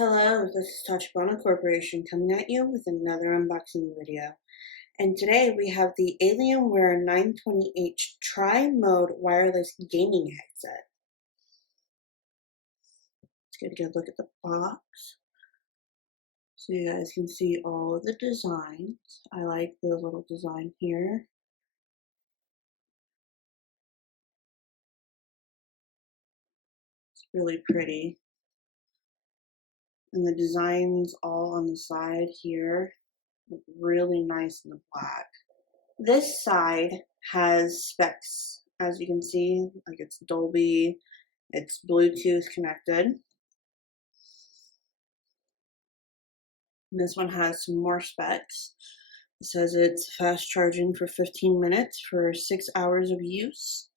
Hello, this is Tachibana Corporation coming at you with another unboxing video. And today we have the Alienware 920H Tri-Mode Wireless Gaming Headset. Let's get a good look at the box so you guys can see all of the designs. I like the little design here. It's really pretty. And the designs all on the side here look really nice in the black. This side has specs, as you can see, like it's Dolby, it's Bluetooth connected. And this one has some more specs. It says it's fast charging for 15 minutes for 6 hours of use.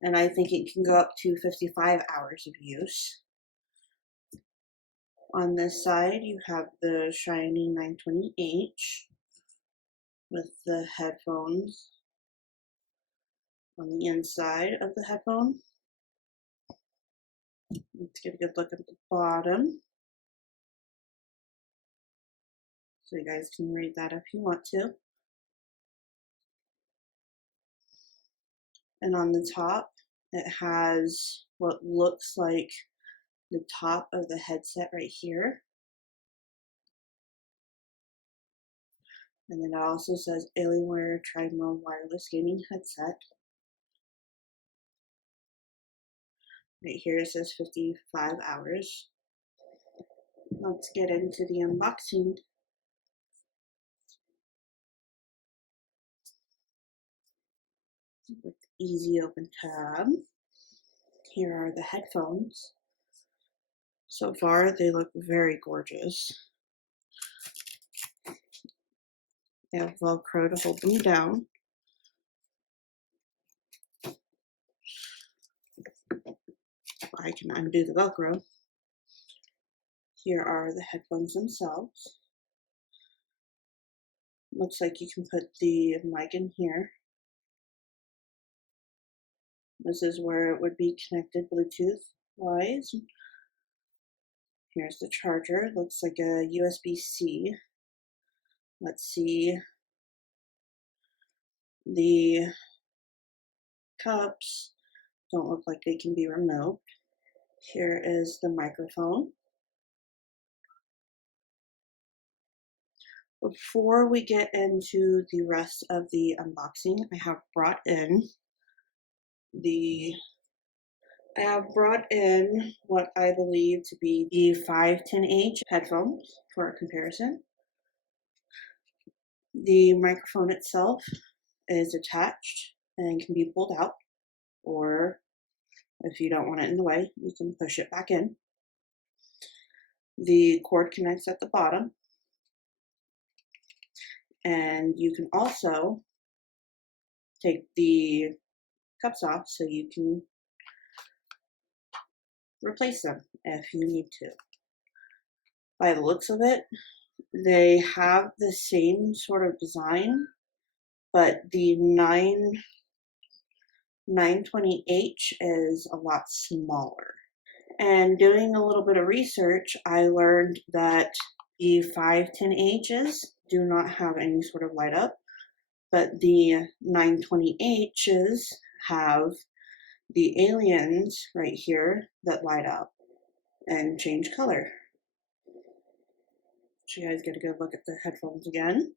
And I think it can go up to 55 hours of use. On this side, you have the shiny 920H with the headphones on the inside of the headphone. Let's get a good look at the bottom, so you guys can read that if you want to. And on the top, it has what looks like the top of the headset right here. And then it also says Alienware Tri-Mode Wireless Gaming Headset. Right here it says 55 hours. Let's get into the unboxing. With easy open tab. Here are the headphones. So far, they look very gorgeous. They have Velcro to hold them down. I can undo the Velcro. Here are the headphones themselves. Looks like you can put the mic in here. This is where it would be connected Bluetooth wise. Here's the charger. Looks like a USB-C. Let's see. The cups don't look like they can be removed. Here is the microphone. Before we get into the rest of the unboxing, I have brought in what I believe to be the 510H headphones for a comparison. The microphone itself is attached and can be pulled out, or if you don't want it in the way, you can push it back in. The cord connects at the bottom, and you can also take the cups off so you can replace them if you need to. By the looks of it, they have the same sort of design, but the 920H is a lot smaller. And doing a little bit of research, I learned that the 510Hs do not have any sort of light up, but the 920Hs have the aliens right here that light up and change color. So you guys get a good look at the headphones again.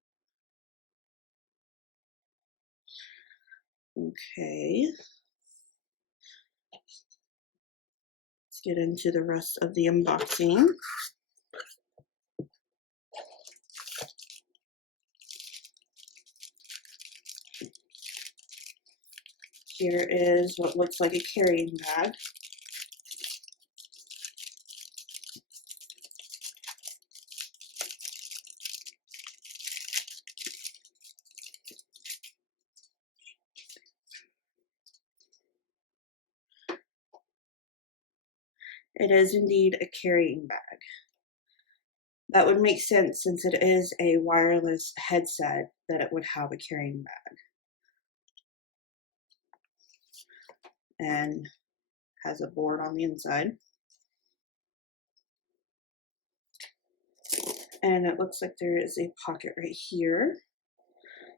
Okay. Let's get into the rest of the unboxing. Here is what looks like a carrying bag. It is indeed a carrying bag. That would make sense since it is a wireless headset that it would have a carrying bag. And has a board on the inside. And it looks like there is a pocket right here.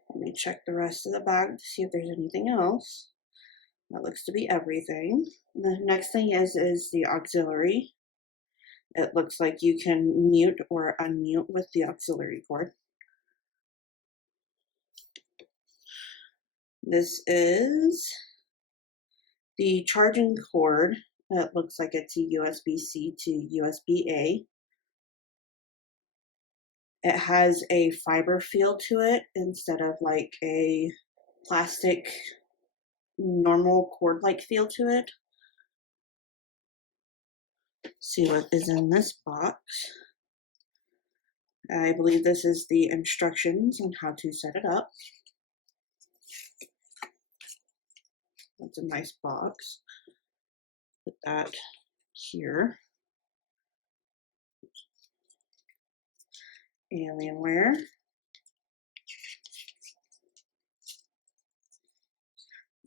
Let me check the rest of the bag to see if there's anything else. That looks to be everything. The next thing is the auxiliary. It looks like you can mute or unmute with the auxiliary cord. This is the charging cord. It looks like it's a USB-C to USB-A. It has a fiber feel to it instead of like a plastic normal cord-like feel to it. Let's see what is in this box. I believe this is the instructions on how to set it up. That's a nice box. Put that here. Alienware.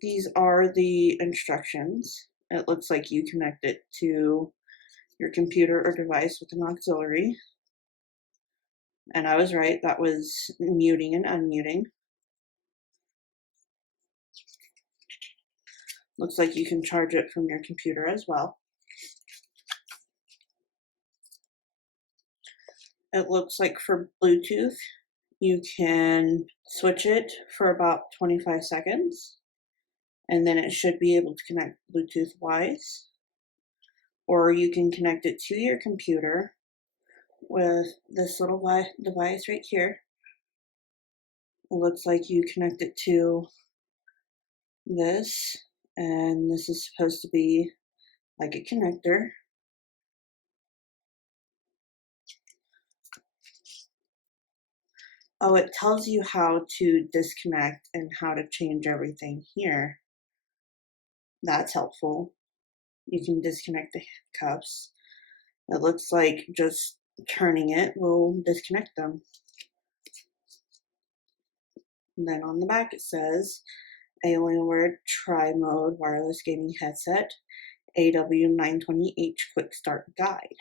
These are the instructions. It looks like you connect it to your computer or device with an auxiliary. And I was right, that was muting and unmuting. Looks like you can charge it from your computer as well. It looks like for Bluetooth, you can switch it for about 25 seconds, and then it should be able to connect Bluetooth-wise. Or you can connect it to your computer with this little device right here. It looks like you connect it to this, and this is supposed to be like a connector. Oh, it tells you how to disconnect and how to change everything here. That's helpful. You can disconnect the cuffs. It looks like just turning it will disconnect them. And then on the back it says Alienware Tri-Mode Wireless Gaming Headset AW920H Quick Start Guide.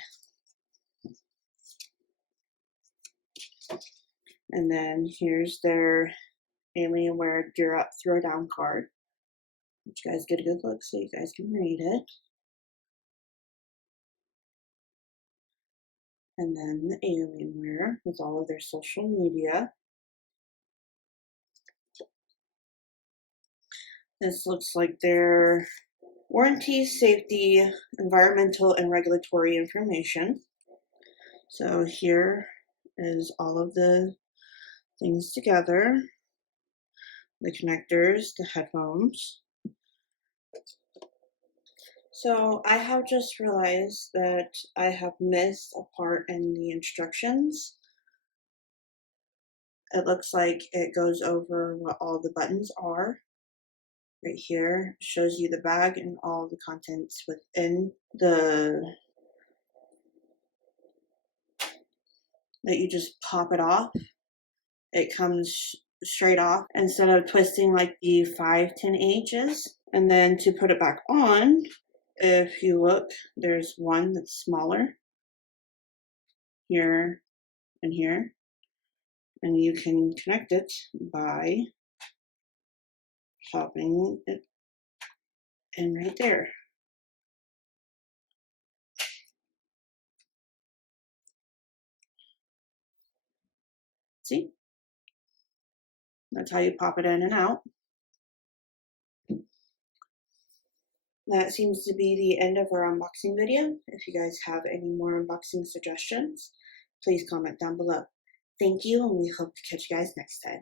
And then here's their Alienware Gear Up Throw Down card. Let you guys get a good look so you guys can read it. And then the Alienware with all of their social media. This looks like their warranty, safety, environmental, and regulatory information. So here is all of the things together. The connectors, the headphones. So I have just realized that I have missed a part in the instructions. It looks like it goes over what all the buttons are. Right here shows you the bag and all the contents within the, that you just pop it off. It comes straight off instead of twisting like the 510Hs. And then to put it back on, if you look, there's one that's smaller here and here, and you can connect it by popping it in right there. See? That's how you pop it in and out. That seems to be the end of our unboxing video. If you guys have any more unboxing suggestions, please comment down below. Thank you, and we hope to catch you guys next time.